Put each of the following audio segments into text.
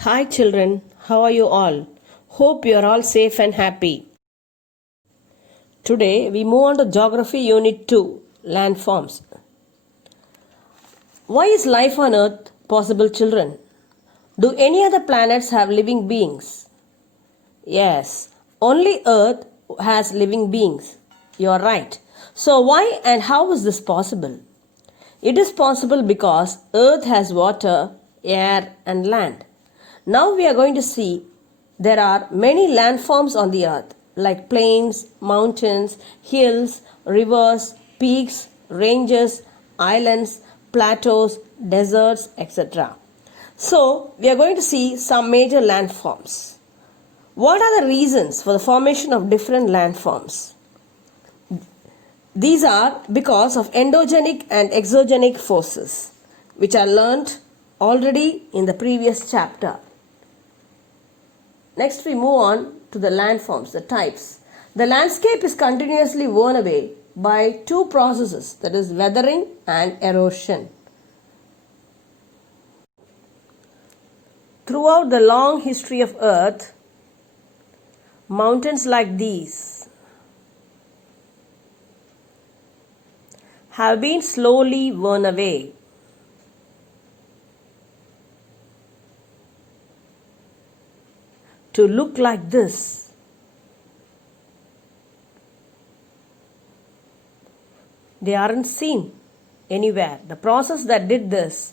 Hi children, how are you all? Hope you are all safe and happy. Today we move on to Geography Unit 2, Landforms. Why is life on Earth possible, children? Do any other planets have living beings? Yes, only Earth has living beings. You are right. So why and how is this possible? It is possible because Earth has water, air and land. Now we are going to see there are many landforms on the earth like plains, mountains, hills, rivers, peaks, ranges, islands, plateaus, deserts, etc. So we are going to see some major landforms. What are the reasons for the formation of different landforms? These are because of endogenic and exogenic forces, which are learnt already in the previous chapter. Next we move on to the landforms, the types. The landscape is continuously worn away by two processes, that is weathering and erosion. Throughout the long history of Earth, mountains like these have been slowly worn away. To look like this. They aren't seen anywhere. The process that did this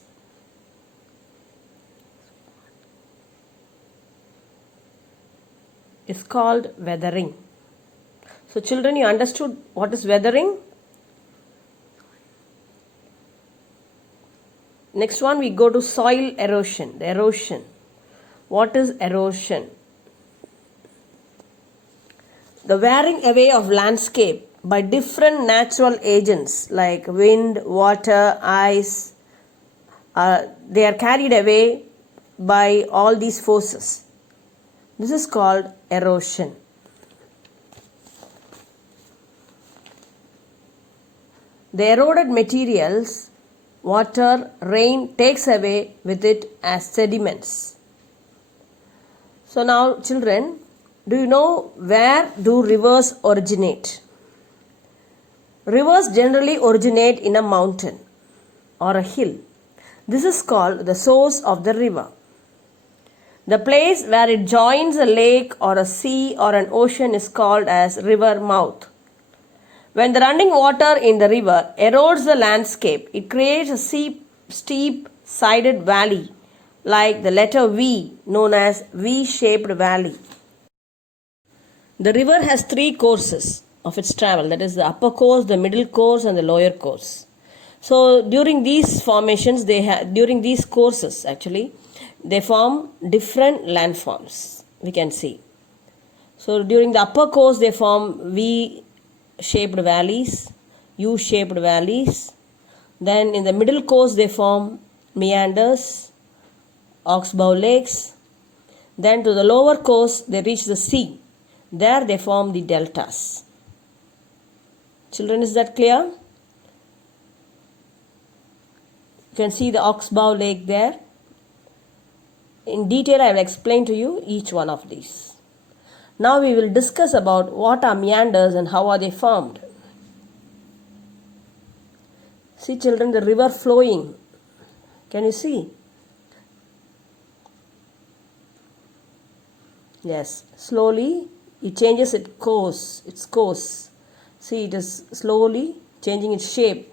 is called weathering. So children, you understood what is weathering? Next one, we go to soil erosion, the erosion. What is erosion? The wearing away of landscape by different natural agents like wind, water, ice, they are carried away by all these forces. This is called erosion. The eroded materials, water, rain takes away with it as sediments. So now children, do you know where do rivers originate? Rivers generally originate in a mountain or a hill. This is called the source of the river. The place where it joins a lake or a sea or an ocean is called as river mouth. When the running water in the river erodes the landscape, it creates a steep sided valley like the letter V, known as V-shaped valley. The river has three courses of its travel, that is the upper course, the middle course and the lower course. So during these formations, during these courses actually, they form different landforms, we can see. So during the upper course, they form V-shaped valleys, U-shaped valleys. Then in the middle course, they form meanders, oxbow lakes. Then to the lower course, they reach the sea. There they form the deltas. Children, is that clear? You can see the oxbow lake there. In detail, I will explain to you each one of these. Now we will discuss about what are meanders and how are they formed. See children, the river flowing. Can you see? Yes, slowly it changes its course. See, it is slowly changing its shape.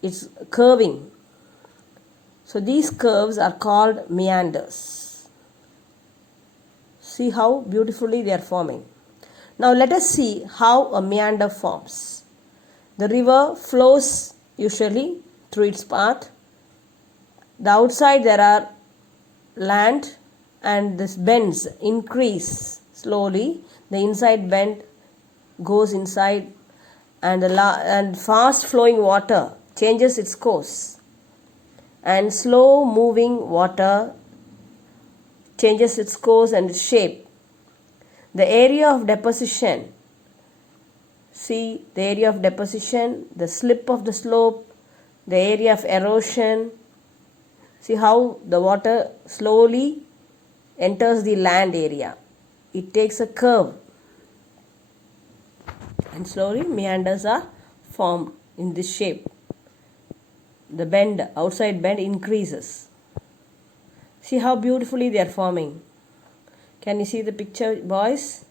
It's curving. So these curves are called meanders. See how beautifully they are forming. Now let us see how a meander forms. The river flows usually through its path. The outside there are land and this bends increase slowly. The inside bend goes inside and fast flowing water changes its course and slow moving water changes its course and its shape. The area of deposition See the area of deposition, the slip of the slope, the area of erosion. See how the water slowly enters the land area. It takes a curve and slowly meanders are formed in this shape. The bend, outside bend increases. See how beautifully they are forming. Can you see the picture, boys?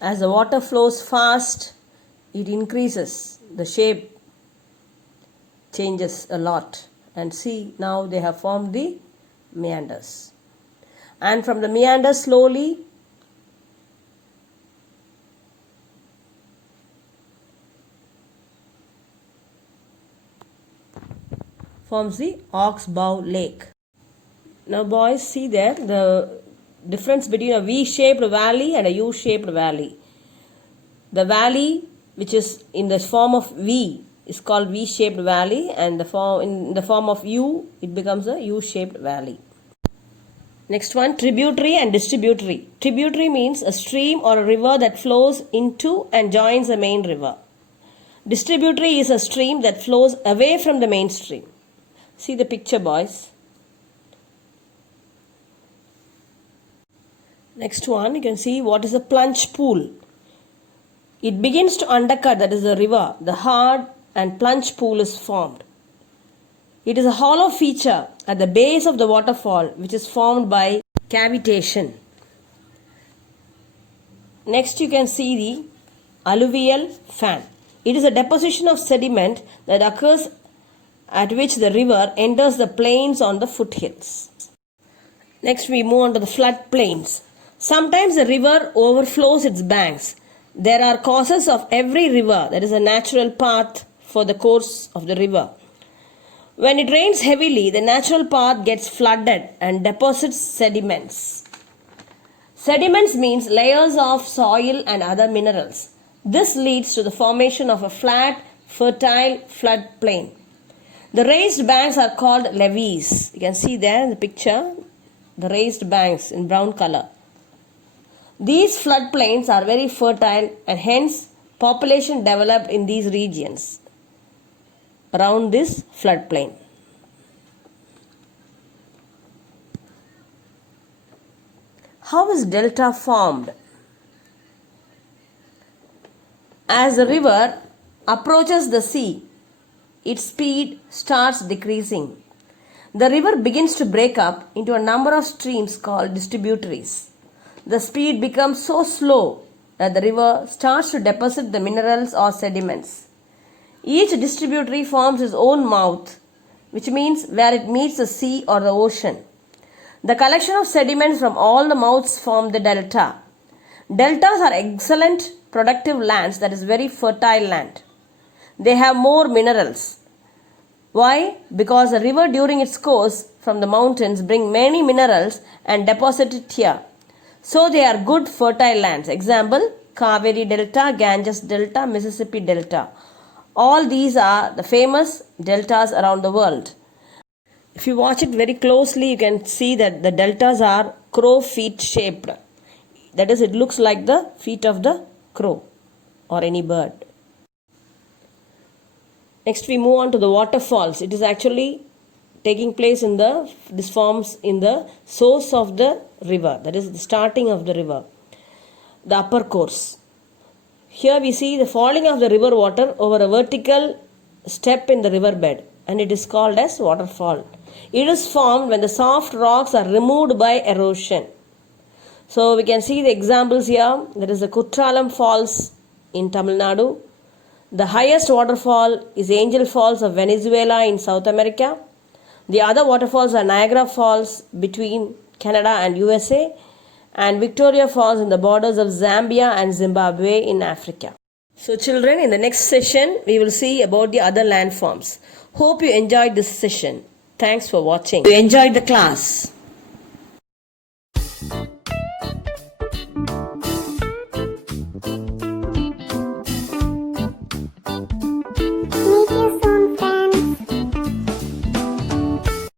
As the water flows fast, it increases. The shape changes a lot. And see, now they have formed the meanders. And from the meanders slowly forms the Oxbow Lake. Now boys, see there the difference between a V-shaped valley and a U-shaped valley. The valley which is in the form of V is called V-shaped valley, and in the form of U it becomes a U-shaped valley. Next one, tributary and distributary. Tributary means a stream or a river that flows into and joins a main river. Distributary is a stream that flows away from the main stream. See the picture, boys. Next one, you can see what is a plunge pool. It begins to undercut, that is the river. The hard and plunge pool is formed. It is a hollow feature at the base of the waterfall which is formed by cavitation. Next you can see the alluvial fan. It is a deposition of sediment that occurs at which the river enters the plains on the foothills. Next we move on to the flood plains. Sometimes the river overflows its banks. There are causes of every river, that is a natural path for the course of the river. When it rains heavily, the natural path gets flooded and deposits sediments. Sediments means layers of soil and other minerals. This leads to the formation of a flat, fertile flood plain. The raised banks are called levees. You can see there in the picture, the raised banks in brown color. These floodplains are very fertile and hence population developed in these regions around this floodplain. How is delta formed? As the river approaches the sea, its speed starts decreasing. The river begins to break up into a number of streams called distributaries. The speed becomes so slow that the river starts to deposit the minerals or sediments. Each distributary forms its own mouth, which means where it meets the sea or the ocean. The collection of sediments from all the mouths form the delta. Deltas are excellent productive lands, that is very fertile land. They have more minerals. Why? Because the river during its course from the mountains bring many minerals and deposit it here. So they are good fertile lands. Example, Kaveri Delta, Ganges Delta, Mississippi Delta. All these are the famous deltas around the world. If you watch it very closely, you can see that the deltas are crow feet shaped. That is, it looks like the feet of the crow or any bird. Next we move on to the waterfalls. It is actually taking place this forms in the source of the river, that is the starting of the river, the upper course. Here we see the falling of the river water over a vertical step in the river bed, and it is called as waterfall. It is formed when the soft rocks are removed by erosion. So we can see the examples here. There is the Kutralam Falls in Tamil Nadu. The highest waterfall is Angel Falls of Venezuela in South America. The other waterfalls are Niagara Falls between Canada and USA, and Victoria Falls in the borders of Zambia and Zimbabwe in Africa. So children, in the next session, we will see about the other landforms. Hope you enjoyed this session. Thanks for watching. You enjoyed the class.